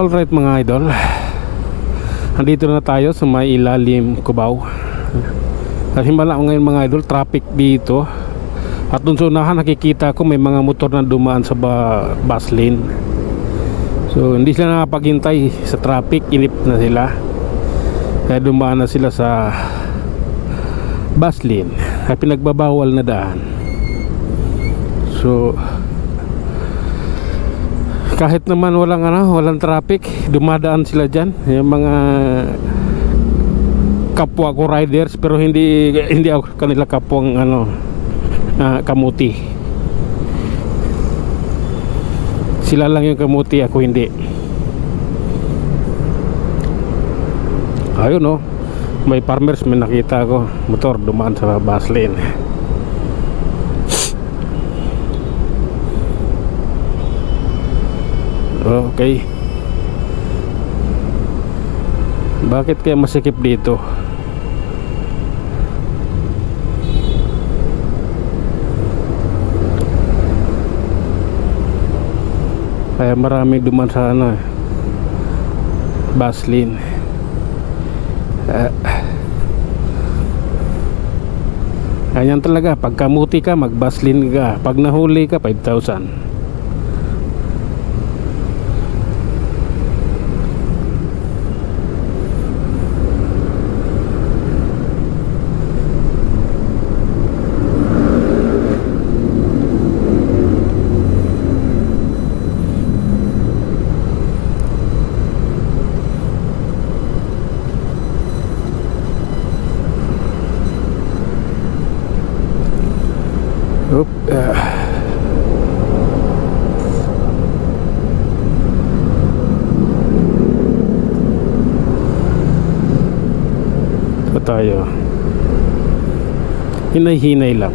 Alright mga idol, andito na tayo sa may ilalim Cubao. Kasi himala ko ngayon mga idol, traffic dito. At dun sa unahan nakikita ko may mga motor na dumaan sa bus lane. So hindi sila nakapaghintay sa traffic, inip na sila. Kaya dumaan na sila sa bus lane, kaya pinagbabawal na daan. So kahit naman walang traffic, dumadaan sila dyan, yung mga kapwa ko riders, pero hindi ako kanila kapwang kamuti. Sila lang yung kamuti, ako hindi. Ayun may farmers, may nakita ko motor dumaan sa bus lane. Okay, bakit kaya masikip dito? Kaya maraming dumaan sa bus lane. Ganyan talaga, pag kamuti ka, mag bus lane ka. Pag nahuli ka, 5,000. Ito tayo, hinay-hinay lang.